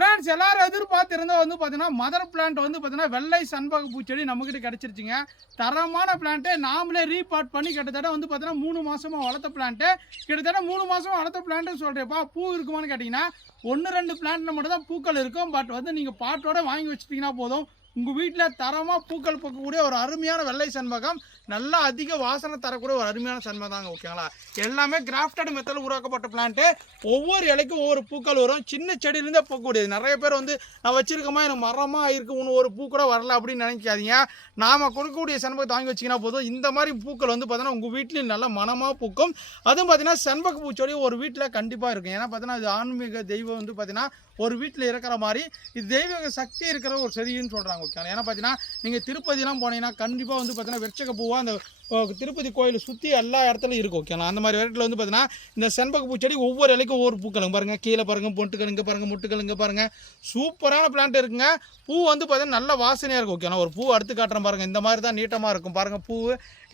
Friends எல்லாரும் எதிர்பார்த்திருந்தா வந்து பார்த்தீங்கன்னா மதர் பிளான்ட் வந்து பார்த்தீங்கன்னா வெள்ளை சண்பக பூச்செடி நம்மகிட்ட கிடைச்சிருச்சுங்க. தரமான பிளான்ட்டு நாமளே ரீபார்ட் பண்ணி கிட்டத்தட்ட வந்து பார்த்தீங்கன்னா 3 மாசமா வளர்த்த பிளான்ட்டு. கிட்டத்தட்ட 3 மாசமா வளர்த்த பிளான்ட்டுன்னு சொல்கிறேப்பா. பூ இருக்குமான்னு கேட்டிங்கன்னா 1 2 பிளான்ட்டில் மட்டும் தான் பூக்கள் இருக்கும். பட் வந்து நீங்கள் பாட்டோட வாங்கி வச்சுட்டிங்கன்னா போதும், உங்கள் வீட்டில் தரமாக பூக்கள் பூக்கக்கூடிய ஒரு அருமையான வெள்ளை சண்பகம், நல்லா அதிக வாசனை தரக்கூடிய ஒரு அருமையான சண்பகம் தாங்க. ஓகேங்களா, எல்லாமே கிராஃப்டட் மெத்தடில் உருவாக்கப்பட்ட பிளான்ட்டு. ஒவ்வொரு இலைக்கும் ஒவ்வொரு பூக்கள் வரும். சின்ன செடியிலேருந்தே பூக்கக்கூடியது. நிறைய பேர் வந்து நான் வச்சிருக்கமா எனக்கு மரமாக இருக்குது, ஒன்று ஒரு பூ கூட வரல அப்படின்னு நினைக்காதீங்க. நாம் கொடுக்கக்கூடிய சண்பகத்தை வாங்கி வச்சிங்கன்னா போதும், இந்த மாதிரி பூக்கள் வந்து பார்த்தீங்கன்னா உங்கள் வீட்லேயும் நல்லா மனமாக பூக்கும். அதுவும் பார்த்தீங்கன்னா சண்பக பூச்செடி ஒரு வீட்டில் கண்டிப்பாக இருக்கும். ஏன்னா பார்த்தீங்கன்னா இது ஆன்மீக தெய்வம் வந்து பார்த்தீங்கன்னா ஒரு வீட்டில் இருக்கிற மாதிரி இது தெய்வ சக்தி இருக்கிற ஒரு செடின்னு சொல்கிறாங்க. ஓகே, ஏன்னா பார்த்தீங்கன்னா நீங்கள் திருப்பதிலாம் போனீங்கன்னா கண்டிப்பாக வந்து பார்த்தீங்கன்னா வெச்சக பூவாக அந்த திருப்பதி கோயிலை சுற்றி எல்லா இடத்துலையும் இருக்கும். ஓகேங்களா, அந்த மாதிரி இடத்துல வந்து பார்த்தீங்கன்னா இந்த செண்பக பூச்செடி ஒவ்வொரு இலைக்கும் ஒவ்வொரு பூக்களுங்க பாருங்கள். கீழே பாருங்கள் பொட்டுக்கள், இங்கே பாருங்கள் முட்டுக்கள், இங்கே பாருங்கள் சூப்பரான பிளான்ட் இருக்குங்க. பூ வந்து பார்த்தீங்கன்னா நல்ல வாசனையாக இருக்கும். ஓகேங்களா, ஒரு பூ அடுத்து காட்டுறேன் பாருங்கள். இந்த மாதிரி தான் நீட்டமாக இருக்கும் பாருங்கள் பூ.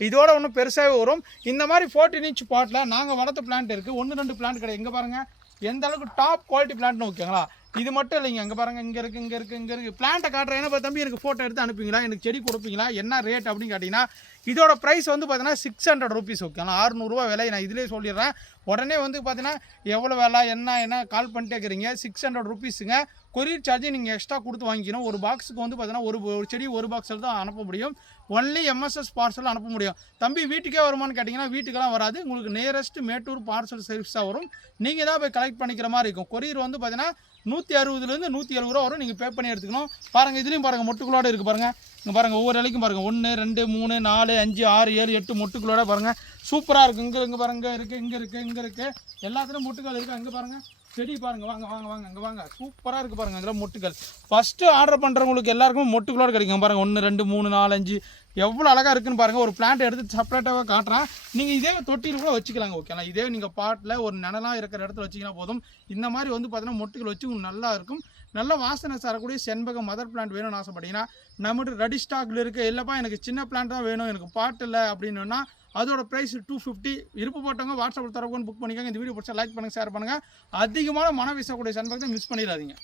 இதோட ஒன்றும் பெருசாகவே வரும். இந்த மாதிரி 14 inch பாட்டில் நாங்கள் வளர்த்த பிளான்ட் இருக்குது. 1 2 பிளான்ட் கிடையாது. இங்கே பாருங்கள் எந்த அளவுக்கு டாப் குவாலிட்டி பிளான்ட்னு. ஓகேங்களா, இது மட்டும் இல்லைங்க. அங்கே பாருங்கள், இங்கே இருக்குது, இங்கே இருக்குது, இங்கே இருக்குது. பிளான்ட்டை காட்டுறேன். ஏன்னா தம்பி எனக்கு ஃபோட்டோ எடுத்து அனுப்பிங்களா, எனக்கு செடி கொடுப்பீங்களா, என்ன ரேட் அப்படின்னு கேட்டிங்கன்னா இதோட ப்ரைஸ் வந்து பார்த்தீங்கன்னா 600 rupees. ஓகேங்களா, 600 ரூபா விலை. நான் இதிலே சொல்லிடுறேன். உடனே வந்து பார்த்தீங்கன்னா எவ்வளோ விலை என்ன கால் பண்ணிட்டே இருக்கிறீங்க. 600 rupeesங்க. கொரியர் சார்ஜ் நீங்கள் எக்ஸ்ட்ரா கொடுத்து வாங்கிக்கணும். ஒரு பாக்ஸுக்கு வந்து பார்த்தீங்கன்னா ஒரு செடி ஒரு பாக்ஸில் தான் அனுப்ப முடியும். ஒன்லி MSS பார்சல் அனுப்ப முடியும். தம்பி வீட்டுக்கே வருமானு கேட்டிங்கன்னா வீட்டுக்கெல்லாம் வராது. உங்களுக்கு நியரஸ்ட் மேட்டூர் பார்சல் சர்வீஸ் தான் வரும். நீங்கள் தான் போய் கலெக்ட் பண்ணிக்கிற மாதிரி இருக்கும். கொரியர் வந்து பார்த்தீங்கன்னா 160 170 ரூபா வரும். நீங்கள் பே பண்ணி எடுத்துக்கணும். பாருங்கள், இதுலேயும் பாருங்கள் மொட்டுக்களோடு இருக்குது பாருங்கள். இங்கே பாருங்கள் ஒவ்வொரு இலைக்கும் பாருங்கள் 1 2 3 4 5 6 7 8 மொட்டுக்களோட பாருங்கள் சூப்பராக இருக்குது. இங்கே பாருங்கள் இருக்குது, இங்கே இருக்குது எல்லாத்துலேயும் மொட்டுக்கள் இருக்குது. அங்கே பாருங்கள் செடி பாருங்கள். வாங்க வாங்க வாங்க அங்கே வாங்க. சூப்பராக இருக்குது பாருங்கள். அதில் மொட்டுக்கள் ஃபஸ்ட்டு ஆர்டர் பண்ணுறவங்களுக்கு எல்லாருக்கும் மொட்டுக்களோடு கிடைக்கும். பாருங்கள் 1 2 3 4 5 எவ்வளோ அழகாக இருக்குன்னு பாருங்கள். ஒரு பிளான்ட் எடுத்து செப்பரேட்டாக காட்டுறேன். நீங்கள் இதே தொட்டியில் கூட வச்சுக்கலாங்க. ஓகேங்களா, இதே நீங்கள் பாட்டில் ஒரு நிழலாக இருக்கிற இடத்துல வச்சிங்கன்னா போதும். இந்த மாதிரி வந்து பார்த்தீங்கன்னா மொட்டுக்கள் வச்சு நல்லா இருக்கும். நல்ல வாசனை தரக்கூடிய செண்பகம் மதர் பிளான்ட் வேணும்னு ஆசைப்பட்டீங்கன்னா நம்மகிட்ட ரெடி ஸ்டாக்ல இருக்குது. இல்லைப்பா எனக்கு சின்ன பிளான்ட் தான் வேணும், எனக்கு பாட் இல்லை அப்படின்னா அதோட ப்ரைஸ் 250. விருப்பப்பட்டவங்க வாட்ஸ்அப்பில் தரவுன்னு புக் பண்ணிக்கோங்க. இந்த வீடியோ பிடிச்சா லைக் பண்ணுங்கள், ஷேர் பண்ணுங்கள். அதிகமான மன வீசக்கூடிய செண்பகத்தை மிஸ் பண்ணிடாதீங்க.